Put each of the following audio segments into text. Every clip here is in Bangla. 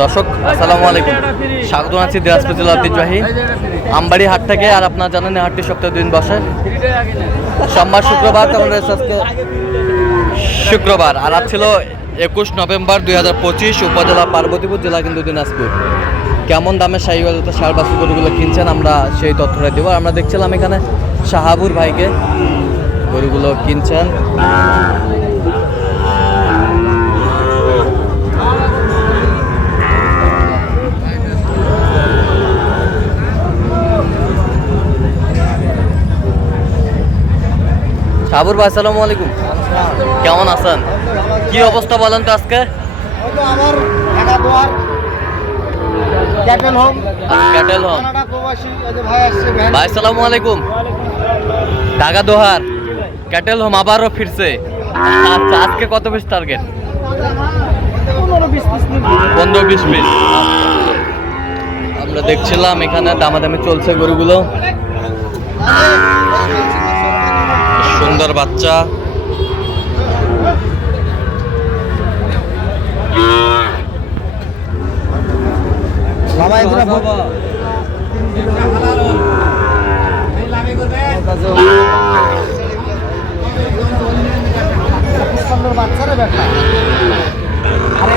দর্শক, আসসালামু আলাইকুম। স্বাগত আছি দিনাজপুর জেলা ঐতিহ্যবাহী আমবাড়ি হাট থেকে, আর আপনারা জানেন হাটটি সপ্তাহে দিন বসে। সোমবার, শুক্রবার আজকে শুক্রবার, আর আজ ছিল একুশ নভেম্বর দুই হাজার পঁচিশ, উপজেলা পার্বতীপুর জেলা কিন্তু দিনাজপুর। কেমন দামে শাহিওয়াল সার বাসু গরুগুলো কিনছেন, আমরা সেই তথ্যটা দেবো। আমরা দেখছিলাম এখানে শাহাবুর ভাইকে গরুগুলো কিনছেন। শাহাবুর ভাই আসসালামু আলাইকুম। কেমন আছেন? কি অবস্থা বলেন তো আজকে? Cattle home. Cattle home. যে ভাই আসসালামু আলাইকুম। ঢাকা দোহার ক্যাটেল হোম আবারও ফিরছে। আচ্ছা আজকে কত পিস টার্গেট বিশ পিস পনেরো বিশ পিস। আমরা দেখছিলাম এখানে দামাদামি চলছে গরুগুলো। সুন্দর বাচ্চা। বাবা এগুলো বাবা বাচ্চারা দেখা আর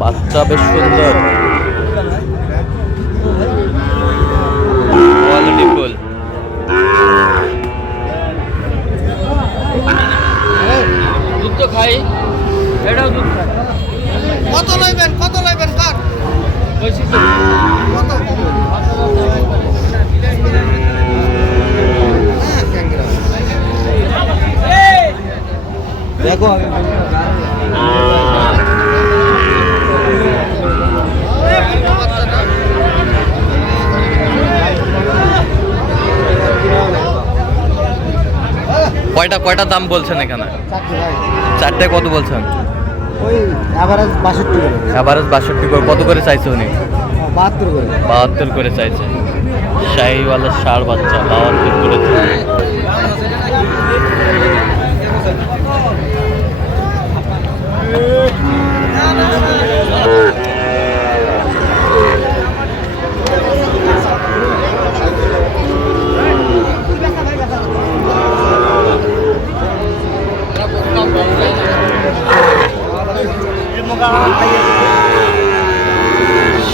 বাচ্চা বেশ সুন্দর কোয়ালিটি ফুল দুধ তো খাই এটাও দুধ খাই কত লইবেন কত লইবেন কার কত দেখো কয়টা কয়টা দাম বলছেন এখানে? চারটে কত বলছেন? অ্যাভারেজ বাষট্টি করে। কত করে চাইছে উনি? বাহাত্তর করে। বাহাত্তর করে চাইছে। শাহিওয়ালা ষাড় বাচ্চা বাহাত্তর করে চাইছে।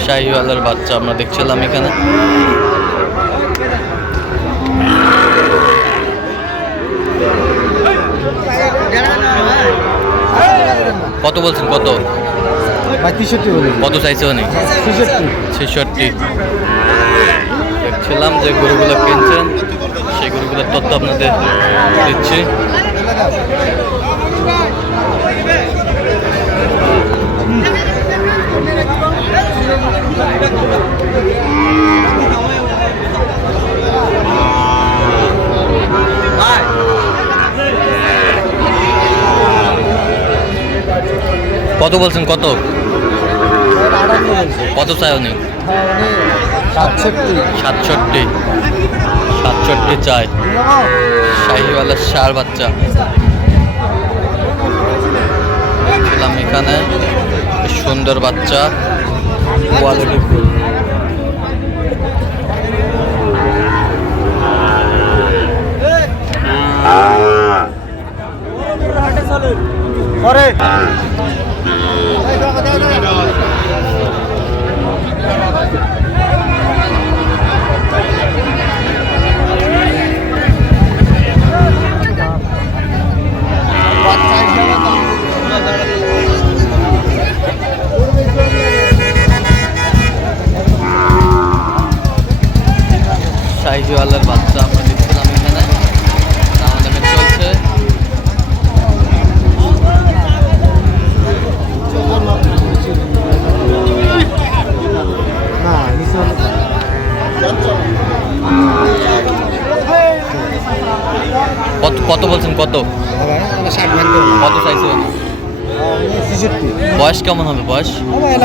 শাহিওয়ালার বাচ্চা আমরা দেখছিলাম এখানে। কত বলছেন কত? ভাই কত চাইছে উনি? ছেষট্টি। দেখছিলাম যে গরুগুলো কিনছেন সেই গরুগুলোর তথ্য আপনাদের দিচ্ছি। কত বলছেন? কত? কত চাই উনি? সাতষট্টি। সাতষট্টি চাই শাহিওয়ালার সার বাচ্চা। ছিলাম এখানে সুন্দর বাচ্চা। কোয়ালিটি ফুল পরে কত বলছেন কত? কত বয়স কেমন হবে বয়স?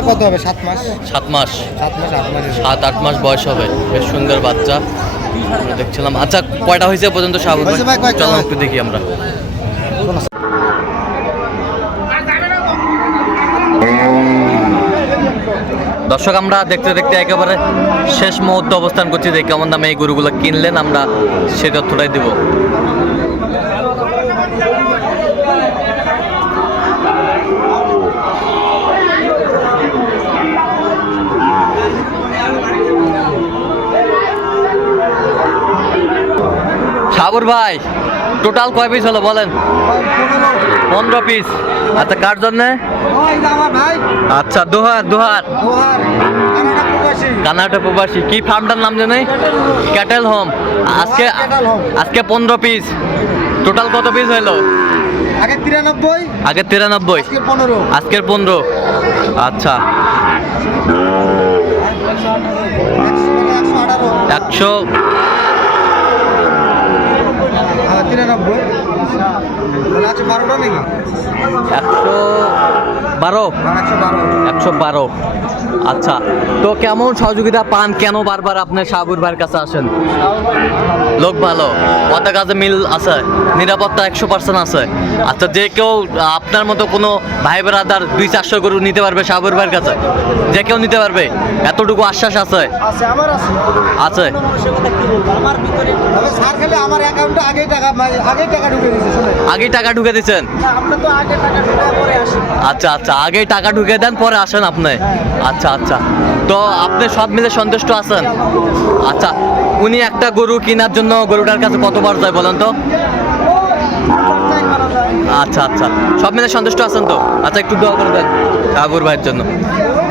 কত হবে সাত মাস। সাত মাস সাত মাস আট মাস সাত আট মাস বয়স হবে। বেশ সুন্দর বাচ্চা। দেখছিলাম। আচ্ছা কয়টা হয়েছে পর্যন্ত চলো একটু দেখি আমরা। দর্শক আমরা দেখতে দেখতে একেবারে শেষ মুহূর্তে অবস্থান করছি। যে কেমন দামে এই গরুগুলো কিনলেন। আমরা সে তথ্যটাই দেবো। সাবর ভাই টোটাল কয় পিস হলো বলেন? পনেরো পিস আচ্ছা কার জন্যে? আচ্ছা দোহার দোহার। দোহার কানাডা প্রবাসী। কানাটা প্রবাসী কি ফার্মটার নাম জানে ক্যাটেল হোম। আজকে আজকে পনেরো পিস টোটাল কত পিস হলো? আগে তিরানব্বই আগে তিরানব্বই। আজকে আজকের পনেরো। আচ্ছা। একশো তাহলে আছে বারোটা নাকি? একশো বারো? একশো বারো। আচ্ছা তো কেমন সহযোগিতা পান? কেন বারবার আপনি সাবুর ভাইয়ের কাছে আসেন? লোক ভালো। কথা কাজে মিল আছে নিরাপত্তা একশো পার্সেন্ট আছে। আচ্ছা যে কেউ আপনার মতো কোনো ভাই ব্রাদার দুই চারশো গরু নিতে পারবে সাবুর ভাইয়ের কাছে? যে কেউ নিতে পারবে? এতটুকু আশ্বাস আছে? আছে অ্যাকাউন্টে আগেই টাকা ঢুকে দিচ্ছেন আসি। আচ্ছা। আচ্ছা আগেই টাকা ঢুকে দেন, পরে আসেন আপনি। আচ্ছা আচ্ছা। তো আপনি সব মিলে সন্তুষ্ট আছেন? আচ্ছা উনি একটা গরু কেনার জন্য গরুটার কাছে কতবার যায় বলেন তো? আচ্ছা আচ্ছা। সব মিলে সন্তুষ্ট আছেন তো? আচ্ছা একটু দোয়া করে দেন শাহাবুর ভাইয়ের জন্য।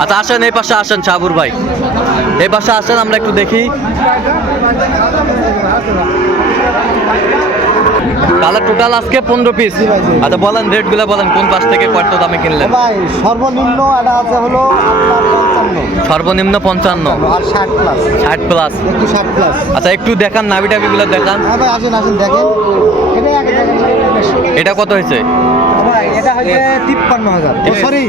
আচ্ছা আসেন, এই পাশে আসেন শাহাবুর ভাই। এই পাশে আসেন, আমরা একটু দেখি। তাহলে টোটাল আজকে পনেরো পিস। আচ্ছা বলেন রেটগুলো বলেন কোন পাশ থেকে কত দামে কিনলেন? ভাই সর্বনিম্ন এটা আছে হলো পঞ্চান্ন। সর্বনিম্ন পঞ্চান্ন। আর ষাট প্লাস ষাট প্লাস একটু ষাট প্লাস আচ্ছা একটু দেখান নাবি টাবিগুলো দেখান। হ্যাঁ ভাই আসেন আসেন দেখেন। এটা কত হয়েছে? ভাই এটা হচ্ছে তিপ্পান্ন হাজার। সরি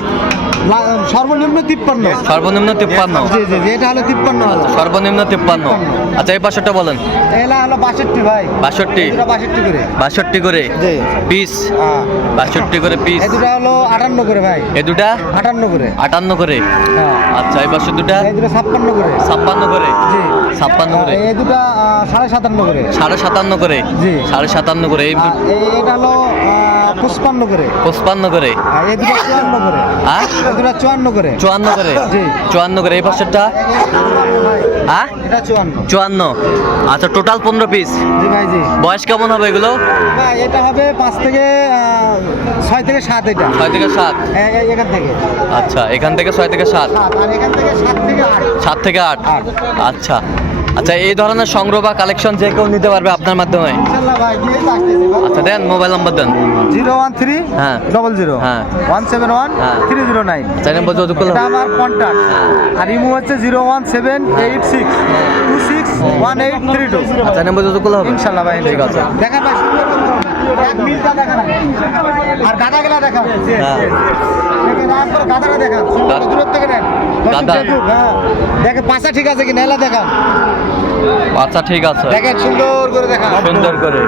সর্বনিম্ন তিপ্পান্ন। সর্বনিম্ন তিপ্পান্ন? জি জি জি এটা হলো তিপ্পান্ন সর্বনিম্ন তিপ্পান্ন। আচ্ছা এই পাশেরটা বলেন। এটা হলো বাষট্টি ভাই। বাষট্টি। বাষট্টি করে। বাষট্টি করে? পিস? হ্যাঁ। বাষট্টি করে পিস। এই দুটো হলো আটান্ন করে ভাই। এ দুটা? আটান্ন করে। আটান্ন করে? হ্যাঁ। আচ্ছা এই পাশে দুটা? এই দুটো ছাপ্পান্ন করে। ছাপ্পান্ন করে? জি। ছাপ্পান্ন করে। এই দুটো সাড়ে সাতান্ন করে। সাড়ে সাতান্ন করে? জি। সাড়ে সাতান্ন করে। এই এটা হলো পঁচপান্ন করে। পঁচপান্ন করে? এই দুটো চুয়ান্ন করে। হ্যাঁ চুয়ান্ন করে। চুয়ান্ন করে? জি। চুয়ান্ন করে। এই পাশেরটা? হ্যাঁ? এটা চুয়ান্ন। আচ্ছা টোটাল পনেরো পিস জি ভাই জি। বয়স কেমন হবে এগুলো? ভাই এটা হবে পাঁচ থেকে ছয় থেকে সাত এটা। ছয় থেকে সাত? এখান থেকে। আচ্ছা এখান থেকে ছয় থেকে সাত? আর এখান থেকে সাত থেকে আট। সাত থেকে আট। আচ্ছা। আচ্ছা এই ধরনের সংগ্রহ বা কালেকশন যে কেউ নিতে পারবে আপনার মাধ্যমে? আচ্ছা দেন মোবাইল নম্বর দেন। জিরো ওয়ান থ্রি হ্যাঁ। ডবল জিরো হ্যাঁ। ওয়ান সেভেন ওয়ান হ্যাঁ। Three zero nine. চার নম্বর যত এটা আমার কন্ট্যাক্ট আর ইমু হচ্ছে zero one seven eight six two six one eight three two. চার নম্বর যত হবে। ইনশাল্লাহ ভাই ঠিক আছে। দেখা ভাই। আর গাদা গেলা দেখা। হ্যাঁ। দেখে। দূর থেকে নেন। হ্যাঁ। দেখে পাশা ঠিক আছে কি নেলা দেখা? ঠিক আছে। দেখেন সুন্দর করে দেখা। সুন্দর করে।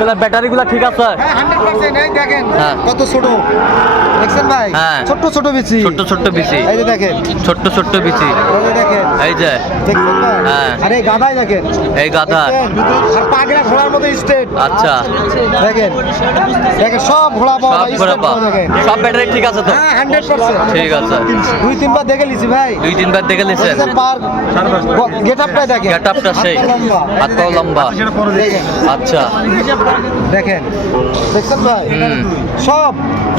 এগুলা ব্যাটারিগুলা ঠিক আছে? হ্যাঁ হান্ড্রেড পার্সেন্ট এই দেখেন হ্যাঁ। কত ছোট। দেখছেন ভাই? হ্যাঁ। ছোট্ট ছোট বিচি। ছোট্ট ছোট্ট বিচি। এই যে দেখেন। ছোট্ট ছোট্ট বিচি। এই যে দেখেন। এই যে। দেখছেন ভাই? হ্যাঁ। আরে গাদাই দেখেন। এই গাধা আর পাগড়া ঘোড়ার মতো স্টেট আচ্ছা। দেখেন। দেখেন সব ঘোড়া পাওয়া সব পা পাওয়া সব ব্যাটারি ঠিক আছে তো? হ্যাঁ হান্ড্রেড পার্সেন্ট ঠিক আছে। দুই তিনবার দেখে লিছি ভাই। দুই তিনবার দেখে নিয়েছেন পার গেট আপটাই দেখেন গেট আপটা সেই হাতটা লম্বা। আচ্ছা দেখেন। দেখছেন ভাই? সব।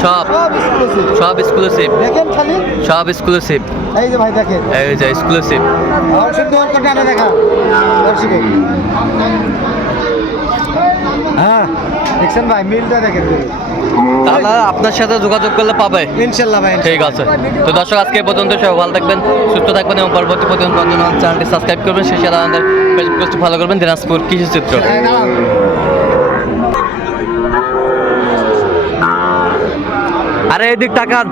সব। সব exclusive। সব এক্সক্লুসিভ দেখেন খালি? সব এক্সক্লুসিভ এই যে ভাই দেখেন। এই যে এক্সক্লুসিভ সুন্দর করে টানে দেখা। দর্শকে হ্যাঁ দেখছেন ভাই মিলটা দেখেন তাহলে আপনার সাথে যোগাযোগ করলে পাবে। ইনশাল্লাহ ভাই ঠিক আছে। তো দর্শক আজকে পর্যন্ত সবাই ভালো থাকবেন সুস্থ থাকবেন এবং পরবর্তী পর্যন্ত চ্যানেলটি সাবস্ক্রাইব করবেন। সেই সাথে আমাদের ফেসবুক পেজটি ফলো করবেন দিনাজপুর কৃষি চিত্র আরে এদিক টাকান